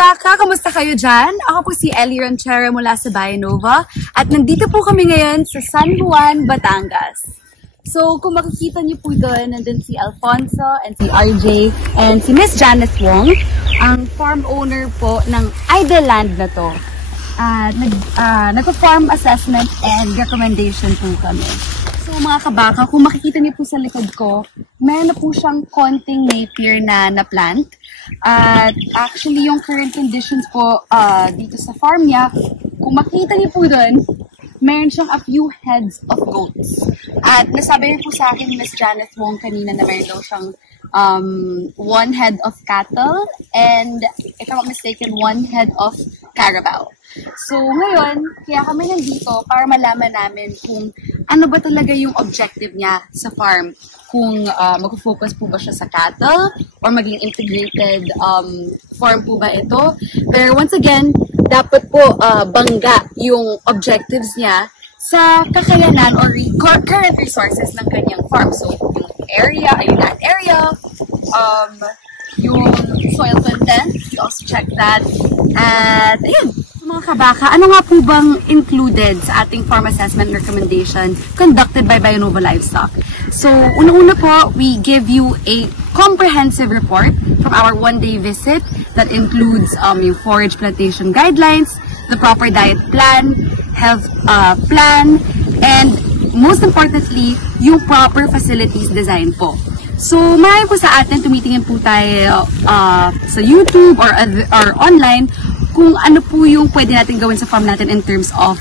kabaka! Kamusta kayo dyan? Ako po si Ellie Ranchera mula sa Bayanova at nandito po kami ngayon sa San Juan, Batangas. So, kung makikita niyo po doon, nandun si Alfonso and si RJ and si Miss Janice Wong, ang farm owner po ng Idle Land na to. Nagpa-farm assessment and recommendation po kami. So mga kabaka, kung makikita niyo po sa likod ko, meron na po siyang konting napier na plant. At actually, yung current conditions po dito sa farm niya, kung makikita niyo po doon, meron siyang a few heads of goats. At nasabi niyo po sa akin, Miss Janice Wong, kanina na meron daw siyang one head of cattle and, if I'm not mistaken, one head of carabao. So, ngayon, kaya kami nandito para malaman namin kung ano ba talaga yung objective niya sa farm. Kung mag-focus po ba siya sa cattle or maging integrated farm po ba ito. Pero once again, dapat po bangga yung objectives niya sa kakayanan or current resources ng kanyang farm. So, yung area, yung land area, yung soil content, we also check that. At, ayun. Mga kabaka, ano nga po bang included sa ating farm assessment recommendation conducted by Bayanova Livestock? So, unang-una po, we give you a comprehensive report from our one-day visit that includes yung forage plantation guidelines, the proper diet plan, health plan, and most importantly, yung proper facilities design po. So, marami po sa atin, tumitingin po tayo sa YouTube or online kung ano po yung pwede natin gawin sa farm natin in terms of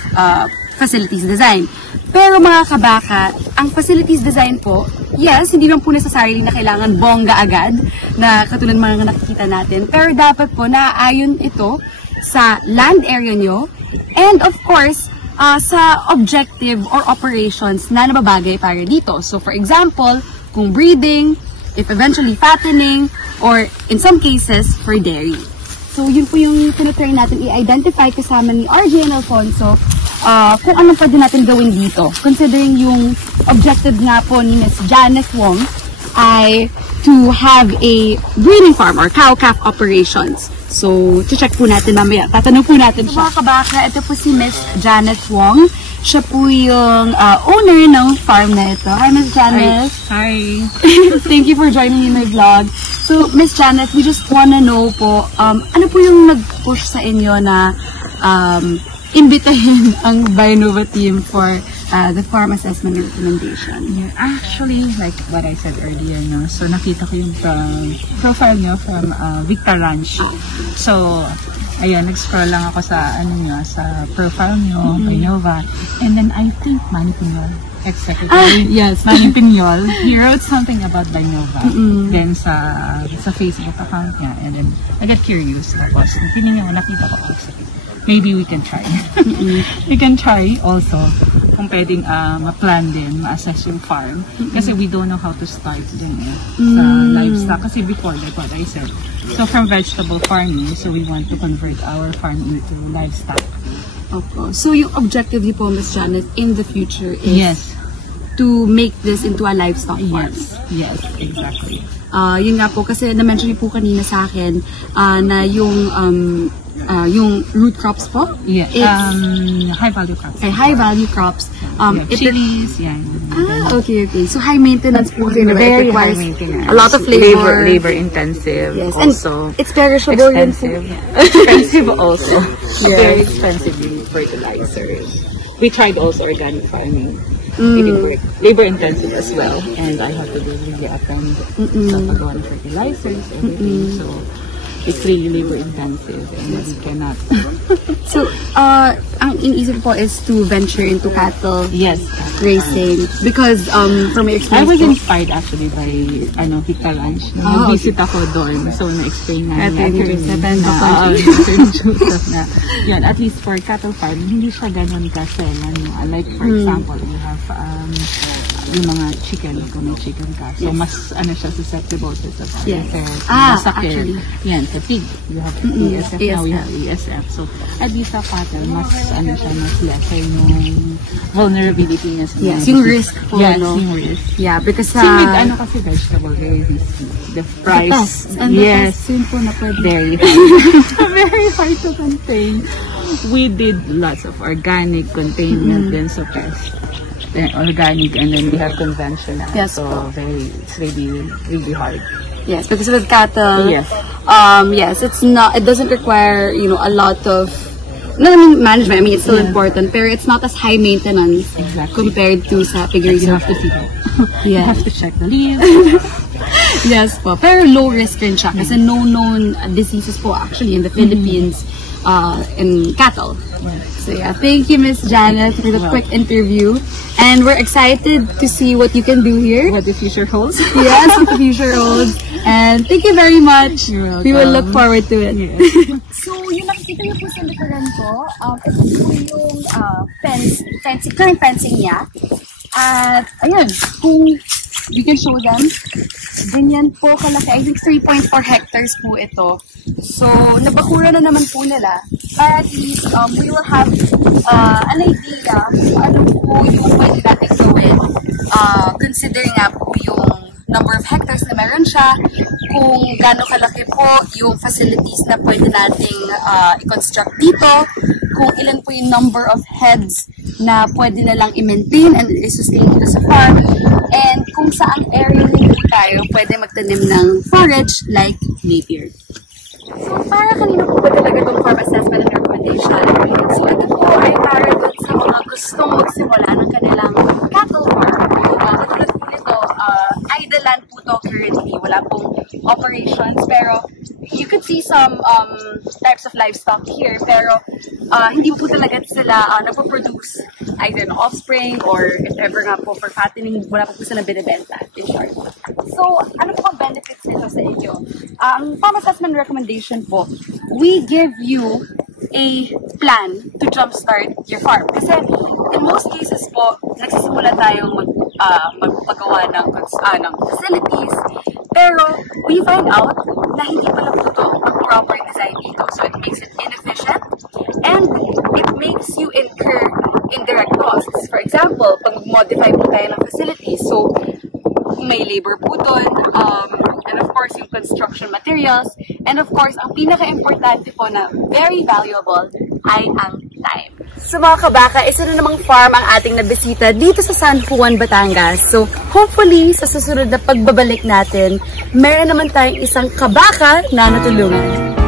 facilities design. Pero mga kabaka, ang facilities design po, yes, hindi lang po necessarily na kailangan bongga agad, na katulad mga nakikita natin, pero dapat po naaayon ito sa land area nyo, and of course, sa objective or operations na nababagay para dito. So for example, kung breeding, if eventually fattening, or in some cases, for dairy. So, yun po yung tinatry natin i-identify kasama ni RJ and Alfonso kung anong pwede natin gawin dito. Considering yung objective nga po ni Ms. Janice Wong ay to have a breeding farm or cow-calf operations. So, check po natin mamaya. Tatanong po natin siya. Mga kabaka, ito po si Ms. Janice Wong. Siya po yung owner ng farm na ito. Hi, Ms. Janice. Hi. Thank you for joining me in my vlog. So, Ms. Janice, we just wanna know po, ano po yung nag-push sa inyo na imbitahin ang Bayanova team for the farm assessment recommendation? Yeah, actually, like what I said earlier, no? So nakita ko yung profile nyo from Victor Ranch. So, ayun, nag-scroll lang ako sa, sa profile nyo, Bayanova. And then I think Manny Piñol, ex-secretary, yes, Manny Piñol, he wrote something about Bayanova. Then sa Facebook account niya. And then I got curious. Tapos, nakita ko also. Maybe we can try. We can try also kung pwedeng ma-plan din, ma-assess yung farm. Kasi we don't know how to start din sa livestock. Kasi before, like what I said, so from vegetable farming, so we want to convert our farm into livestock. Okay. So yung objective niyo po, Ms. Janet, in the future is to make this into a livestock farm? Yes, exactly. Yun nga po, kasi na-mention niyo po kanina sa akin na yung root crops po? Yeah, high value crops. High value crops. Chilies, okay. So high maintenance po. Very high maintenance. A lot of labor. Labor intensive. Yes. Also, and it's perishable. Expensive. Expensive also. Yes. Very expensively fertilizers. We tried also organic farming. It didn't work. Labor intensive as well. And I have to do really attend sa paggawa ng fertilizers, everything. So, it's really labor intensive and we cannot. So, ang iniisip po is to venture into cattle racing because from my experience, I was inspired actually by Victor Ranch. Nag-visit ako doon. So, na-explain nga yan, at least for cattle farm, hindi siya ganun ka-selan. Like, for example, we have yung mga chicken, kung may chicken ka. So, mas siya susceptible to sa actually. Yan, sa pig. You have ESF, now we have ESF. So, at least sa cattle, mas siya, mas lesser yung vulnerability niya. Yes, yung risk po, yes, yung risk. Yeah, because with kasi vegetable, very risky. The price, yes, yun po na pwede. Very high. Very high to contain. We did lots of organic containment, then so pest. Organic, and then we have conventional. Yes. So it's really, really hard. Yes, because with cattle, yes, it's not. It doesn't require a lot of. No, I mean management. I mean it's still important, but it's not as high maintenance compared to sa piggeries. You have to see that. You have to check the leaves. Yes po, pero low risk rin siya kasi no known diseases po actually in the Philippines in cattle. So yeah, thank you Miss Janet for the quick interview, and we're excited to see what you can do here. What the future holds. Yes, what the future holds. And thank you very much. We will look forward to it. Yeah. So yung nakikita niyo po sa likuran ko, ito po yung current fencing niya. At ayun, kung we can show them, ganyan po kalaki. I think 3.4 hectares po ito. So, nabakura na naman po nila. Para at least, we will have an idea kung ano po yung pwede natin gawin. Considering nga po yung number of hectares na meron siya, kung gaano kalaki po yung facilities na pwede nating i-construct dito, kung ilan po yung number of heads na pwede na lang i-maintain and i-sustain dito sa farm, and kung saang area nito tayo pwede magtanim ng forage like Napier. So, para kanina po ba talaga itong farm assessment and recommendation? So, ito po ay para dun sa mga gustong magsimula ng kanilang cattle farm. Katulad po nito, idle land po ito currently. Wala pong operations, pero you could see some types of livestock here, pero hindi po talaga sila nagpo-produce either ng offspring or if ever nga po for fattening, wala po sila binibenta, in short. So, ano po ang benefits nito sa inyo? Ang farm assessment recommendation po, we give you a plan to jumpstart your farm. Kasi in most cases po, nagsisimula tayong magpagawa ng facilities, pero we find out na hindi pala po ito ang proper design dito. So it makes it inefficient and it makes you incur indirect costs. For example, pag modify po tayo ng facilities, so may labor po doon, and of course yung construction materials, and of course ang pinaka-importante po na very valuable ay ang time. So mga kabaka, isa na namang farm ang ating nabisita dito sa San Juan, Batangas. So hopefully sa susunod na pagbabalik natin, meron naman tayong isang kabaka na natulungan.